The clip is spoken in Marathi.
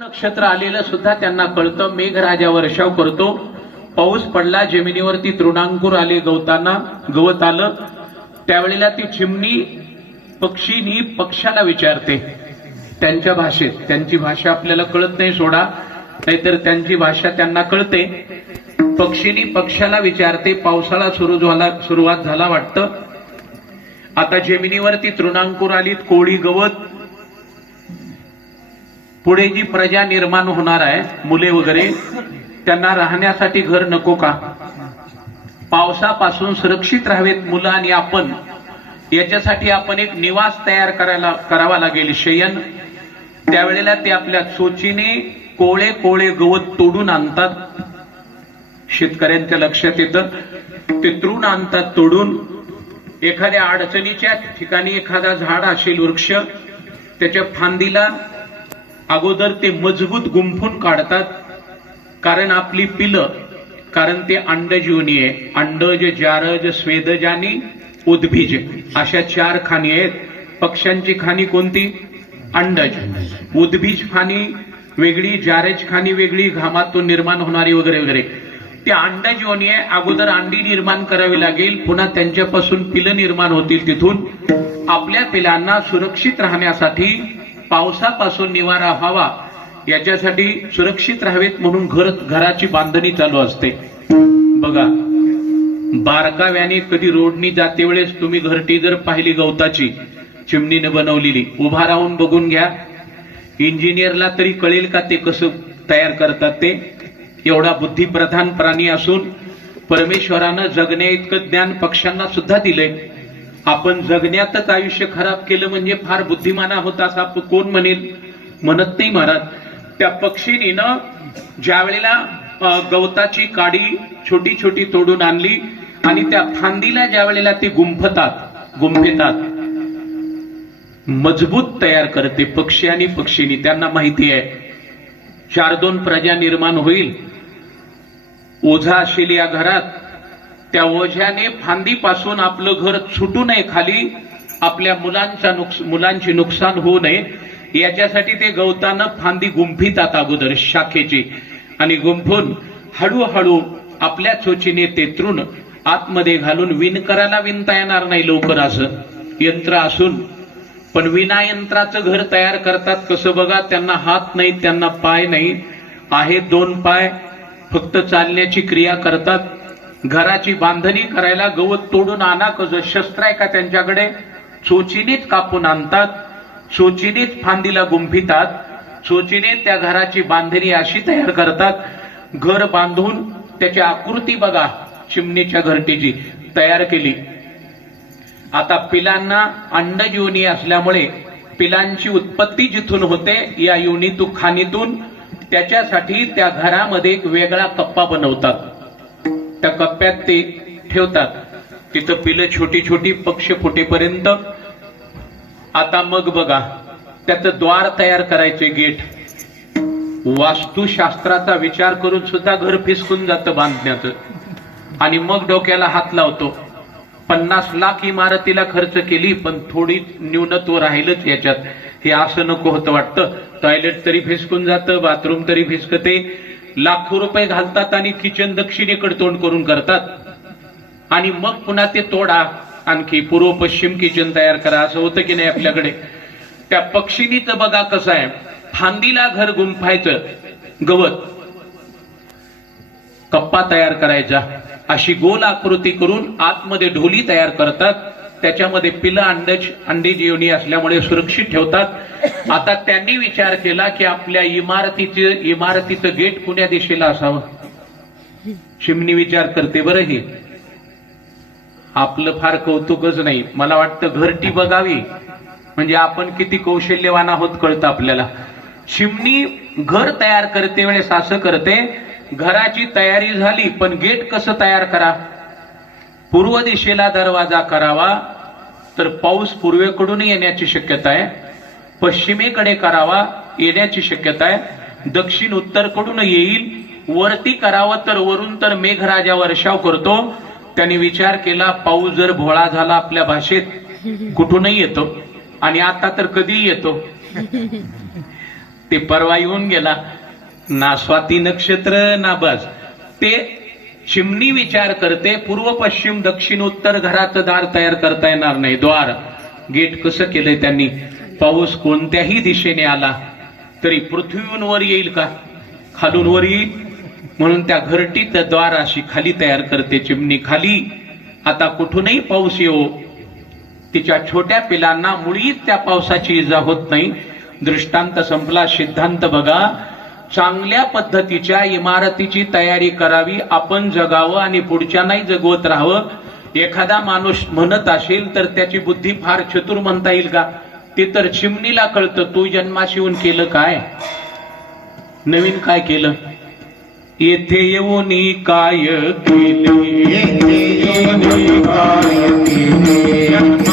नक्षत्र आलेलं सुद्धा त्यांना कळतं. मेघराजा वर्षाव करतो, पाऊस पडला, जमिनीवरती तृणांकुर आले, गवत आलं. त्यावेळेला ती चिमणी पक्षीनी पक्षाला विचारते त्यांच्या भाषेत. त्यांची भाषा आपल्याला कळत नाही सोडा, नाहीतर त्यांची भाषा त्यांना कळते. पक्षीनी पक्षाला विचारते, पावसाळा सुरुवात झाला वाटतं, आता जमिनीवरती तृणांकुर आलीत, कोळी गवत, पुढे जी प्रजा निर्माण होणार आहे, मुले वगैरे, त्यांना राहण्यासाठी घर नको का? पावसापासून सुरक्षित राहावेत मुलं आणि आपण, याच्यासाठी आपण एक निवास तयार करावा लागेल, शयन. त्यावेळेला ते आपल्या चोचीने कोळे गवत तोडून आणतात. शेतकऱ्यांच्या लक्षात येतं, ते तृण आणतात तोडून. एखाद्या अडचणीच्या ठिकाणी एखादा झाड असेल, वृक्ष, त्याच्या फांदीला अगोदर ते मजबूत गुंफून काढतात, कारण आपली पिलं, कारण ते अंडजीवनी आहे. अंडज, जारज, स्वेदज आणि उद्भिज अशा 4 खाणी आहेत. पक्ष्यांची खाणी कोणती? अंडज. उद्भिज खाणी वेगळी, जारज खाणी वेगळी, घामातून निर्माण होणारी वगैरे वगैरे. ते अंडजीवनी आहे. अगोदर अंडी निर्माण करावी लागेल, पुन्हा त्यांच्यापासून पिलं निर्माण होतील. तिथून आपल्या पिलांना सुरक्षित राहण्यासाठी, पावसापासून निवारा व्हावा, याच्यासाठी सुरक्षित राहावेत म्हणून घराची बांधणी चालू असते. बघा, बारकाव्याने कधी रोडनी जाते वेळेस तुम्ही घरटी जर पाहिली गवताची, चिमणीने बनवलेली, उभा राहून बघून घ्या. इंजिनियरला तरी कळेल का ते कसं तयार करतात ते? एवढा बुद्धिप्रधान प्राणी असून परमेश्वरानं जगण्या इतकं ज्ञान पक्ष्यांना सुद्धा दिलंय. आपण जगण्यातच आयुष्य खराब केलं म्हणजे फार बुद्धिमान आहोत असं आपण कोण म्हणेल? म्हणत नाही महाराज. त्या पक्षीनीनं ज्या वेळेला गवताची काडी छोटी छोटी तोडून आणली आणि त्या फांदीला ज्या वेळेला ते गुंफेतात, मजबूत तयार करते पक्षी आणि पक्षीनी. त्यांना माहिती आहे 4-2 प्रजा निर्माण होईल. ओझा असेल या घरात, त्या ओझ्याने फांदीपासून आपलं घर सुटू नये खाली, आपल्या मुलांची नुकसान होऊ नये, याच्यासाठी ते गवतानं फांदी गुंफितात अगोदर शाखेची, आणि गुंफून हळूहळू आपल्या चोचीने ते तृण आतमध्ये घालून, विणकराला विणता येणार नाही लवकर असं यंत्र असून, पण विना यंत्राचं घर तयार करतात. कसं बघा, त्यांना हात नाही, त्यांना पाय नाही, आहेत 2 पाय, फक्त चालण्याची क्रिया करतात. घराची बांधणी करायला गवत तोडून आणा, कसं शस्त्र आहे का त्यांच्याकडे? चोचीनेच कापून आणतात, चोचीनेच फांदीला गुंफितात, चोचीने त्या घराची बांधणी अशी तयार करतात. घर बांधून त्याची आकृती बघा, चिमणीच्या घरटीची तयार केली. आता पिलांना अंडजीवनी असल्यामुळे पिलांची उत्पत्ती जिथून होते, या योनीतून, खाणीतून, त्याच्यासाठी त्या घरामध्ये एक वेगळा कप्पा बनवतात. त्या कप्प्यात ते ठेवतात. तिथं पिलं छोटी छोटी, पक्ष फुटेपर्यंत. आता मग बघा, त्याचं द्वार तयार करायचे, गेट. वास्तुशास्त्राचा विचार करून सुद्धा घर फिसकून जातं बांधण्याचं, आणि मग डोक्याला हात लावतो. 50 लाख इमारतीला खर्च केली, पण थोडी न्यूनत्व राहिलंच याच्यात. हे असं नको होतं वाटतं. टॉयलेट तरी फिसकून जातं, बाथरूम तरी फिसकते. लाखो रुपये घालतात आणि किचन दक्षिणेकडे तोंड करून करतात, आणि मग पुन्हा ते तोडा, आणखी पूर्व पश्चिम किचन तयार करा. असं होतं की नाही आपल्याकडे? त्या पक्षीनीच बघा कसं आहे, फांदीला घर गुंफायचं, गवत, कप्पा तयार करायचा, अशी गोल आकृती करून आतमध्ये ढोली तयार करतात. त्याच्यामध्ये पिलं अंडी जीवनी असल्यामुळे सुरक्षित ठेवतात. आता त्यांनी विचार केला की आपल्या इमारतीचं गेट कुण्या दिशेला असावं? चिमणी विचार करते. बरं, हे आपलं फार कौतुकच नाही, मला वाटतं घरटी बघावी म्हणजे आपण किती कौशल्यवान आहोत कळतं आपल्याला. चिमणी घर तयार करते वेळेस असं करते, घराची तयारी झाली, पण गेट कसं तयार करा? पूर्व दिशेला दरवाजा करावा, तर पाऊस पूर्वेकडून येण्याची शक्यता आहे. पश्चिमेकडे करावा, येण्याची शक्यता आहे. दक्षिण उत्तरकडून येईल. वरती करावं, तर वरून तर मेघराजा वर्षाव करतो. त्यांनी विचार केला, पाऊस जर भोळा झाला आपल्या भाषेत, कुठूनही येतो, आणि आता तर कधीही येतो. ते परवा येऊन गेला ना, स्वाती नक्षत्र ना बस. ते चिमणी विचार करते, पूर्व पश्चिम दक्षिण उत्तर घराचं दार तयार करता येणार नाही, द्वार गेट कसं केलंय त्यांनी. पाऊस कोणत्याही दिशेने आला तरी पृथ्वीहून वर येईल का, खालून वर येईल, म्हणून त्या घरटीत द्वार अशी खाली तयार करते चिमणी. खाली आता कुठूनही पाऊस येऊ, तिच्या छोट्या पिलांना मुळीच त्या पावसाची इजा होत नाही. दृष्टांत संपला. सिद्धांत बघा, चांगल्या पद्धतीच्या इमारतीची तयारी करावी, आपण जगावं आणि पुढच्यांनाही जगवत राहावं. एखादा माणूस म्हणत असेल तर त्याची बुद्धी फार चतुर म्हणता येईल का? ते तर चिमणीला कळतं. तू जन्माशी येऊन केलं काय, नवीन काय केलं, येथे येऊन काय केले,